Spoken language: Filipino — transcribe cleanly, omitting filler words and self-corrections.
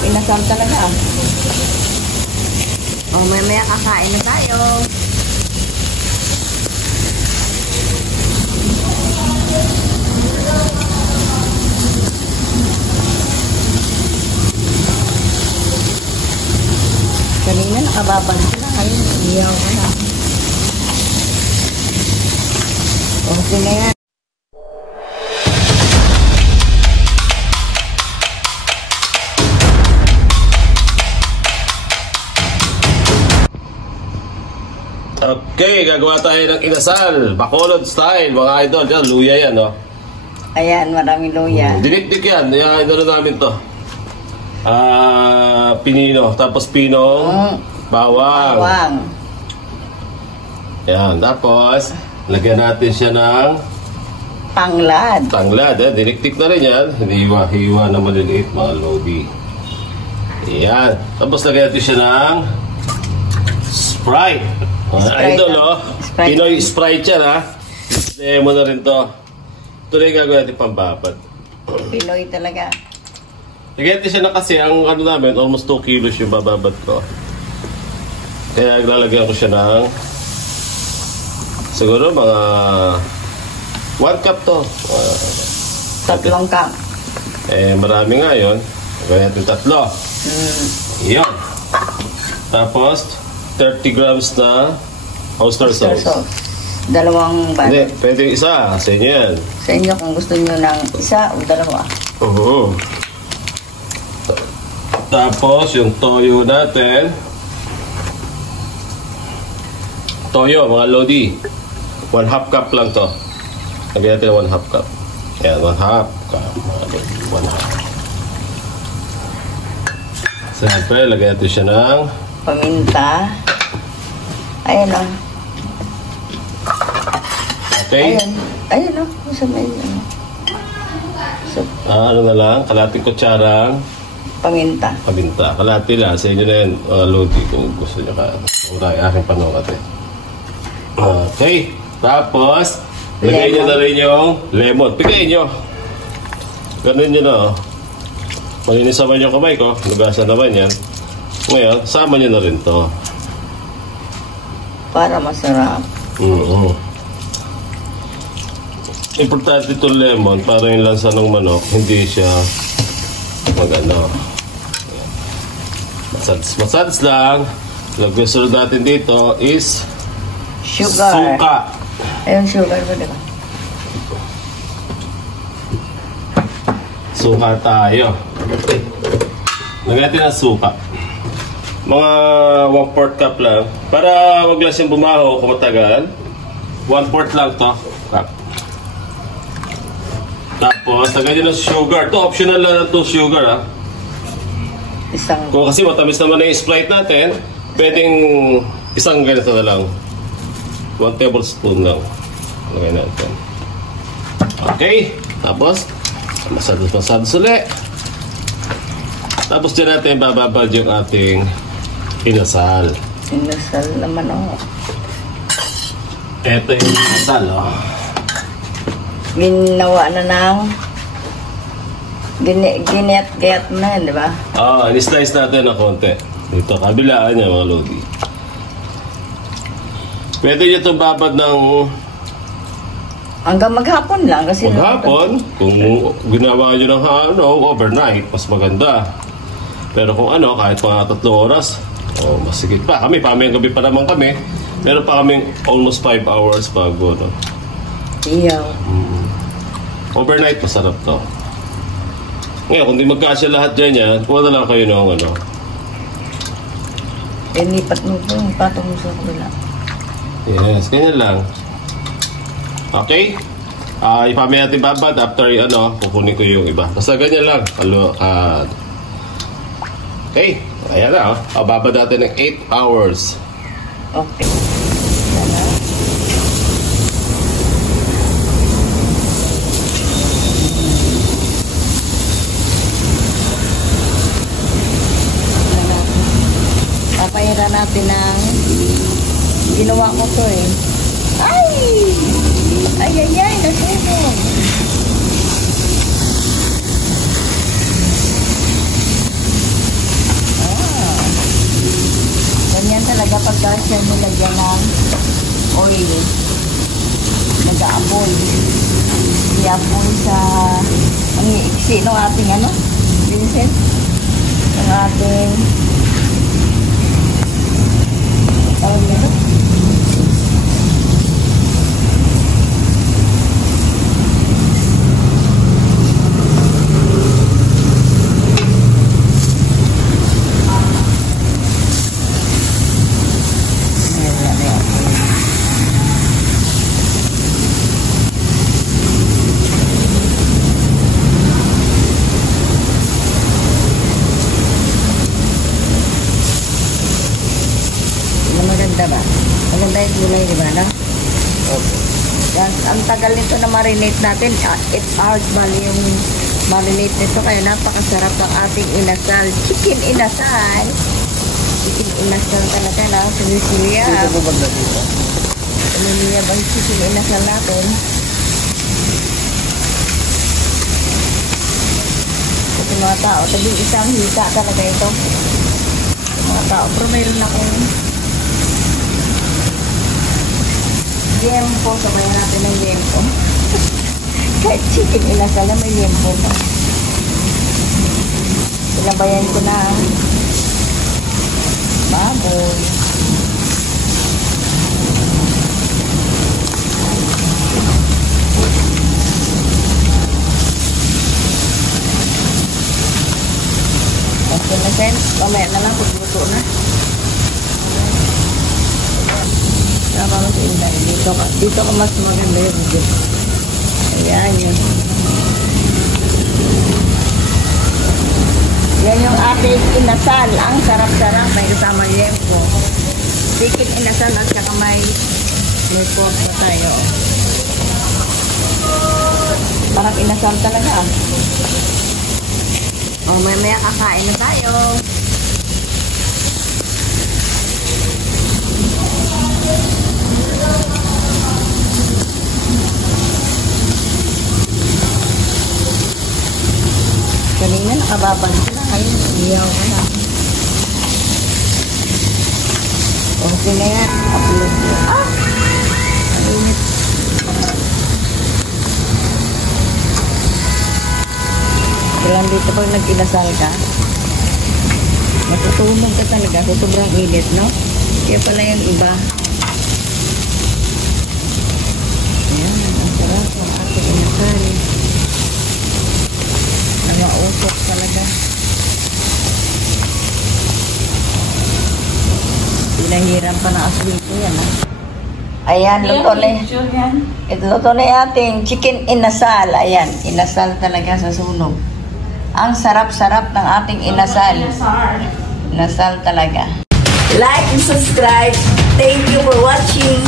Masarap inasal talaga. Oh, maya kakain na tayo. Kanina nakababad ko na. Ngayon, iyaw ko na. Okay na yan. Okay, gagawa tayo ng inasal. Bacolod style, mga idol. Yan, luya yan, no? Ayan, maraming luya. Dinikdik yan. Yan, ito na namin to. Pinino. Tapos pinong bawang. Bawang. Yan, tapos lagyan natin siya ng Tanglad. tanglad. Dinikdik na rin yan. Hiwa na maliliit, mga lodi. Yan. Tapos lagyan natin siya ng Sprite. Idol, oh. Pinoy Sprite yan, ha. Demo mo na rin to. Ito na yung gagawin natin pambabad. Pinoy talaga. Lagyan natin siya na kasi ang ano namin, almost 2 kilos yung bababad ko. Kaya lalagyan ko siya ng siguro mga 1 cup to. 3 cup. Marami nga yun. Gawin natin 3. Yun. Tapos 30 grams na oyster sauce. 2 bottle. Hindi, pwede isa. Sa inyo yan. Sa inyo kung gusto nyo ng isa o 2. Oo. Tapos yung toyo natin. Toyo, mga lodi. 1/2 cup lang to. Lagyan natin 1/2 cup. Yan, 1/2 cup. Mga lodi, 1/2. Siyempre, lagyan natin siya ng paminta. Ayan o. okay. Ayan o. Sa may ano na lang, kalating kutsarang paminta. paminta. Kalati lang, sa inyo na yan, lodi, kung gusto nyo ka. Uray, aking panukat eh. Okay. Tapos, lagay nyo na rin yung lemon. Pigayin nyo. Ganun nyo na, oh. Malinis naman yung kamay ko. Lugasan naman yan. Ngayon, sama nyo na rin to. Para masarap. Importante itong lemon para yung lansa ng manok, hindi siya mag-ano. Masads lang. Lagyan natin dito is sugar. Suka. Ayun, sugar ko, diba? Suka tayo. Okay. Lagyan natin ang suka. Mga 1/4 cup lang. Para wag lang siyang bumaho kung matagal. 1/4 lang to. Cup. Tapos, lagyan nyo ng sugar. Ito, optional lang ito sugar, ha. Kung kasi matamis naman na yung Sprite natin, pwedeng isang ganito na lang. 1 tablespoon lang. Lagyan natin. Okay. Tapos, masados ulit. Tapos dyan natin bababad yung ating inasal. Inasal naman, oh. Ito yung inasal, oh. Ginawa na ng giniyat-giyat mo na yan, di ba? Ini-slice natin ng konti. Dito, kabilaan niya, mga lodi. Pwede nyo itong babad ng hanggang maghapon lang. Kasi maghapon, kung ginawa nyo ng overnight, mas maganda. Pero kung kahit mga 3 oras, mas sigit pa. Kami, pamayang gabi pa naman kami. Meron pa kaming almost 5 hours bago, no? Iyaw. Overnight, masarap to. Ngayon, kung di magkasya lahat dyan yan, kuha na lang kayo ng lipat mo po, patong mo sa kabila. Yes, ganyan lang. Okay? Ipamaya natin babad after kukunin ko yung iba. Basta ganyan lang. Okay, ayan na. Babad natin ng 8 hours. Okay. Papayaran natin ng ginawa ko to eh. Ay! Ay, nasunog. Pagka siya nilagyan ng oil, nag-aamoy. I-amoy sa ang iiksi ng ating ano, Vincent? Ang ating tawag nito? Maganda ba? Maganda yung gulay, di ba, no? Okay. Yan, ang tagal nito na marinate natin. 8 hours bali yung marinate nito. Kaya napakasarap ang ating inasal. Chicken inasal. Chicken inasal talaga na. Sumisiliya. Dito po ba na dito? Sumisiliya ba yung chicken inasal natin? Ito mga tao. Tabing isang hita talaga ito. Mga tao. Pero mayroon akong yempo, sabayan natin ng yempo. Kahit chicken inasal na may yempo pa. Sinabayan ko na baboy. Okay na, friends. Mamaya na lang, pagluto na. Tama mo sa inday. Dito ka mas maganda yung video. Ayan yun. Yan yung ating inasal. Ang sarap-sarap. May kasama yempo. Chicken inasal at saka may pork na tayo. Parang inasal talaga. O, may kakain na tayo. Kanina nakababal ko na. Ngayon, iyaw ko na. Okay na yan. Upload ko. Ah! Ang init. Kailan dito pag nag-inasal ka, matutunog ka talaga sa sobrang init, no? Kaya pala yung iba. Ayan, ang sarap ang ating inasal. Nangausok talaga. Pinahiram pa ng aswito yan, ha? Ayan, luto na. Luto na yung ating chicken inasal. Ayan, inasal talaga sa sunog. Ang sarap-sarap ng ating inasal. Inasal talaga. Like and subscribe. Thank you for watching.